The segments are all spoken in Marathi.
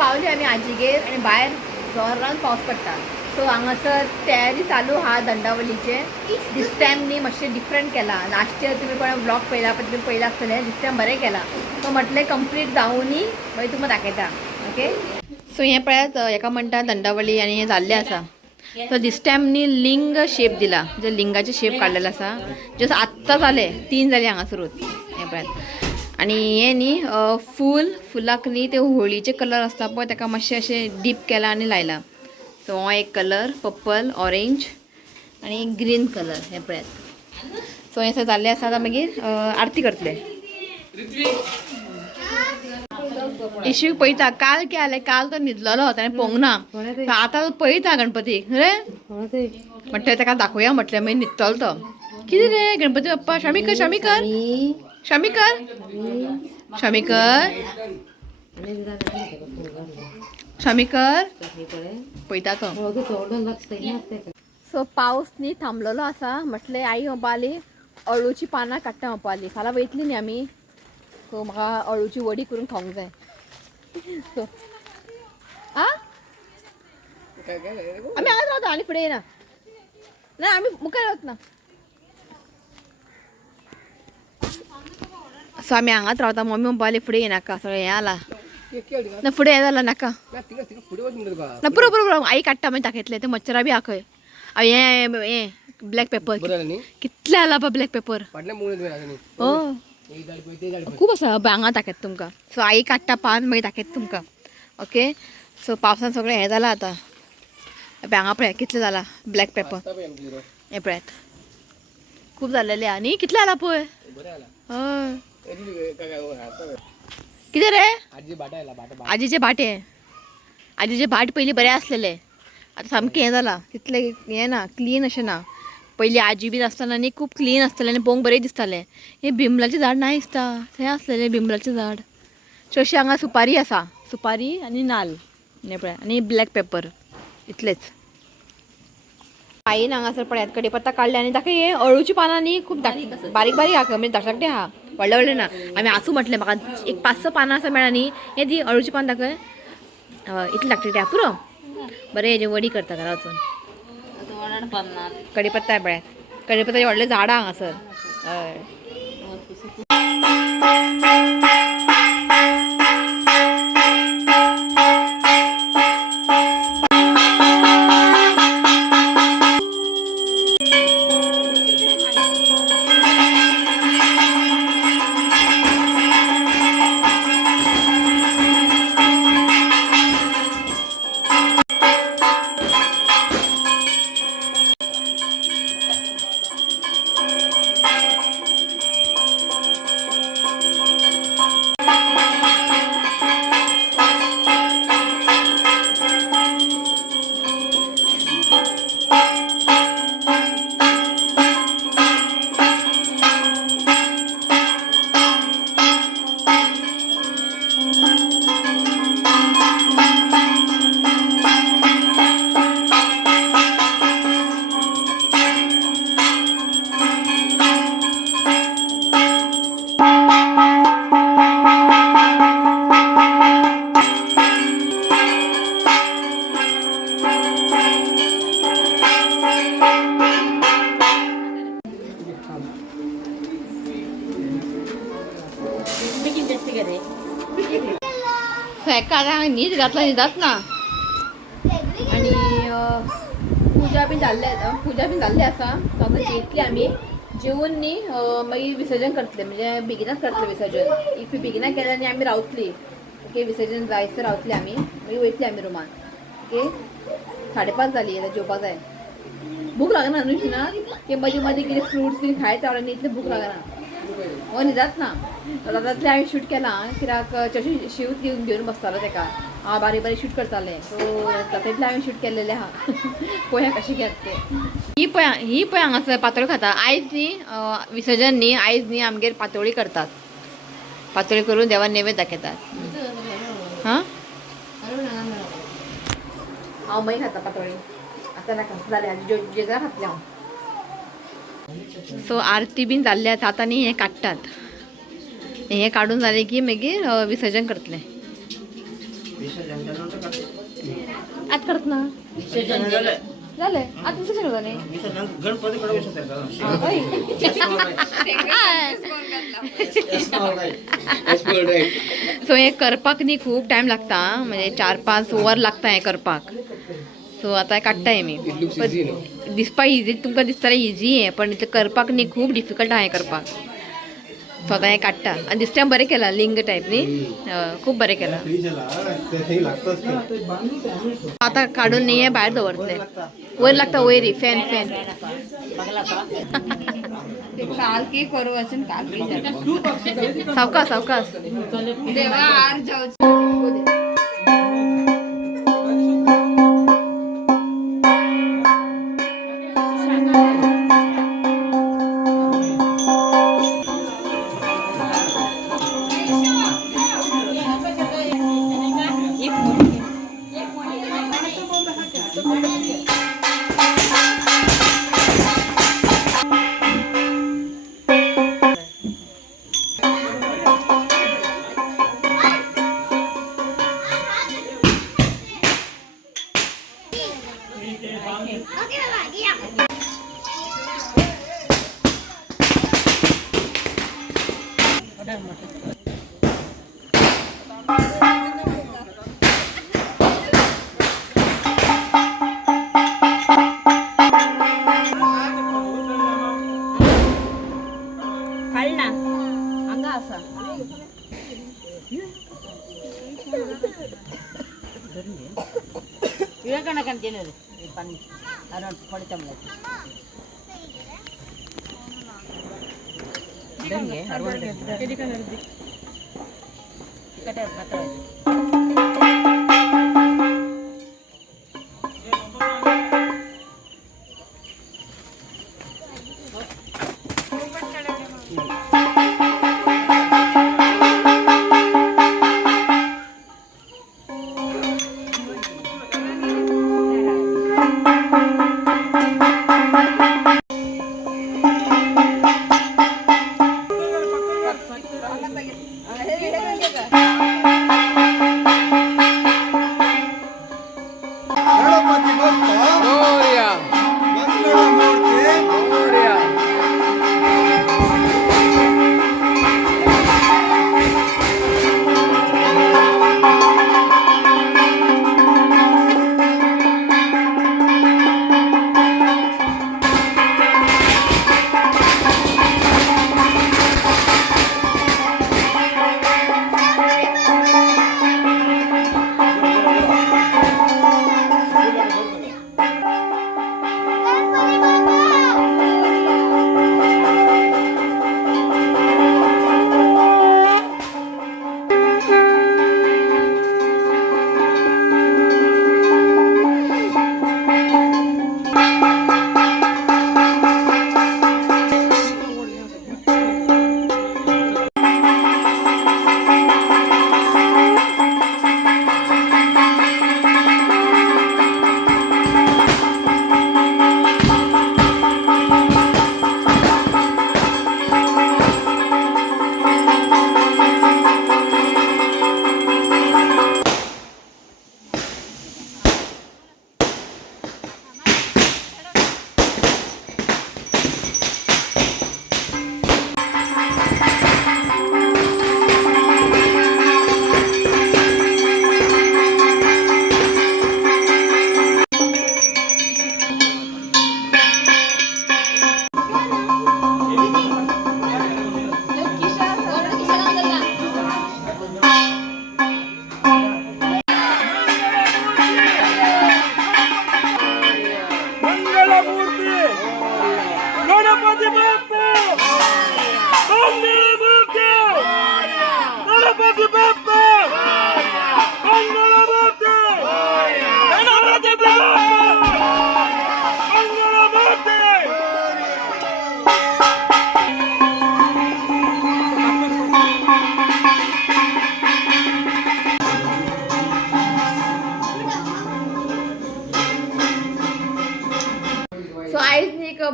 पावली आमी आजीगेर आनी भायर जोरान पावस पडटा. सो हांगासर तयारी चालू आहा दंडावलीचे. दिस टायम न्ही मातशें डिफरंट केला. लास्ट इयर तुमी कोणा ब्लॉग पळयला पण तुमी पळयला आसतलें. दिस टायम बरें केला. सो म्हटलें कंप्लीट जावुनी मागीर तुमकां दाखयता. ओके. सो हें पळयात हेका म्हणटा दंडावली आनी हें जाल्लें आसा. सो दिस टायम न्ही लिंग शेप दिला. जे लिंगाचे शेप काडलेलो आसा. जस्ट आत्ता जाले 3 जाले हांगासरूच. हें पळयात. आणि हे न्ही फुलाक न्ही ते होळीचे कलर असता पळय ताका मातशें अशें डीप केला आनी लायला. सो हो एक कलर पर्पल ऑरेंज आणि ग्रीन कलर हे पळयात. सो हे सगळें जाल्लें आसा. आतां मागीर आरती करतले. इशू पळयता काल क्या जालें काल तो न्हिदलेलो ताणें पळोवंक ना. आतां पळयता गणपतीक रे म्हटलें ताका दाखोवया म्हटलें मागीर न्हिदतलो तो. कितें रे गणपती बाप्पा शामी कर शामी कर शामी कर शामी कर शामी कर पळयता तो. सो पावस न्ही थांबलेलो आसा. म्हटलें आई म्हणपाली अळूची पानां काडटा म्हणपाली. फाल्यां वयतली न्ही आमी. सो म्हाका अळूची वडी करून खावंक जाय. सो आमी हांगाच रावता आनी फुडें येना ना आमी मुखार वचना. सो आमी हांगाच रावता. मम्मी म्हणपाली फुडें येनाका. सगळें हें जाला ना फुडें हें जालां नाका ना पुरो पुरो पुरो आई काडटा मागीर दाखयतलें. ते मच्छरां बी आखय हें ब्लॅक पेपर कितले जाला पळय ब्लॅक पेपर. हो खूब आसा हांगा दाखयता तुमकां. सो आई काडटा पान मागीर दाखयता तुमकां. ओके. सो पावसान सगळें हें जालां आतां. हांगा पळय कितले जाला ब्लॅक पेपर. हें पळयात खूब जाल्लेले आनी कितले जाला पळय. हय कितें रे आजीचे भाटे. आजीचे भाट पयलीं बरें आसलेले. आतां सामकें हें जालां. तितलें हें ना क्लीन अशें ना. पयलीं आजी बीन आसतना न्ही खूब क्लीन आसतलें आनी पळोवंक बरें दिसतालें. हें बिमलाचें झाड ना दिसता. थंय आसलेलें बिमलाचें झाड. चडशीं हांगा सुपारी आसा. सुपारी आनी नाल्ल हें पळय आनी ब्लॅक पेपर इतलेंच. आईन हांगासर पळयात कडीपत्ता काडले आनी दाखय हे अळूची पानां न्ही खूब बारीक बारीक आहा म्हणजे धाकटे आहा. व्हडले व्हडले ना. आमी आसूं म्हटलें म्हाका एक 5-6 पानां आसा मेळ्ळा न्ही. हें दी अळूची पान दाखय. हय इतलें धाकटे आहा पुरो. बरें हेजे वडी करता घरा वचून. कडीपत्ता पळयात. कडीपत्ताचे व्हडले झाड आहा हांगासर. हय न्हीद घातला न्हिदात ना. आणि पूजा बी जाल्ले आसा. आतां जेतली आमी जेवून न्ही मागीर विसर्जन करतले म्हणजे बेगिनाच करतले विसर्जन. इफ बेगिना केलें आनी आमी रावतली. ओके विसर्जन जायसर रावतली आमी मागीर वयतली आमी रुमान. ओके 5:30 जाली आतां जेवपाक जाय. भूक लागना न्हू ना की मदीं मदीं कितें फ्रुट्स बीन खायत रावलें न्ही इतली भूक लागना. हो न्हिदात ना. तातूंतलें हांवें शूट केलां कित्याक चडशी शिवत घेवन बसतालो ताका. हांव बारीक बारीक शूट करतालें. सो तातूंतलें हांवें शूट केल्लेलें आहा. पळोवया कशें घेता तें. ही पळय हांगासर पातोळी खाता. आयज न्ही विसर्जन न्ही आयज न्ही आमगेर पातोळी करतात. पातोळी करून देवाक नैवेद्य दाखयतात. हां हांव मागीर खाता पातोळी. आतां नाका जालें जेजरा खातलें हांव. सो आरती बीन जाल्ली आसा. आतां न्ही हें काडटात. हें काडून जालें की मागीर विसर्जन करतलें. विसर्जनच्या नंतर करते. आज करत ना विसर्जन झालं. झालंय आज विसर्जन होतं नाही विसर्जन गणपतीकडे विसर्जन करा. सो हे करपाक न्ही खूप टाइम लागता म्हणजे 4-5 वर लागता हे करपाक. सो आता काडटाय मी दिसपाक इझी तुमकां दिसतालें इझी आहे पण इतलें करपाक न्ही खूप डिफिकल्ट आहे हे करपाक. सो आता हे काडटा आनी दिस टायम बरें केला लिंग टायप न्ही खूप बरें केला. आता काडून न्ही हे भायर दवरतले वयर लागता वयरी फॅन काल की करू वचून काल की सावकाश सावकाश देवा आर जावचे.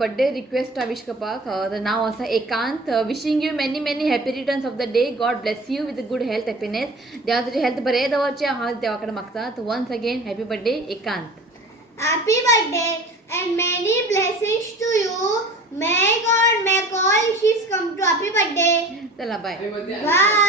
बर्थडे रिक्वेस्ट विश करपाक द नाव आसा एकांत. Wishing you many many happy returns of the day. God bless you with good health happiness. देवा तुझे हेल्थ बरें दवरचें हांव देवा कडेन मागता. वन्स अगेन हॅपी बर्थडे एकांत. Happy birthday and many blessings to you. May God make all wishes come true. Happy birthday. चला बाय. Bye.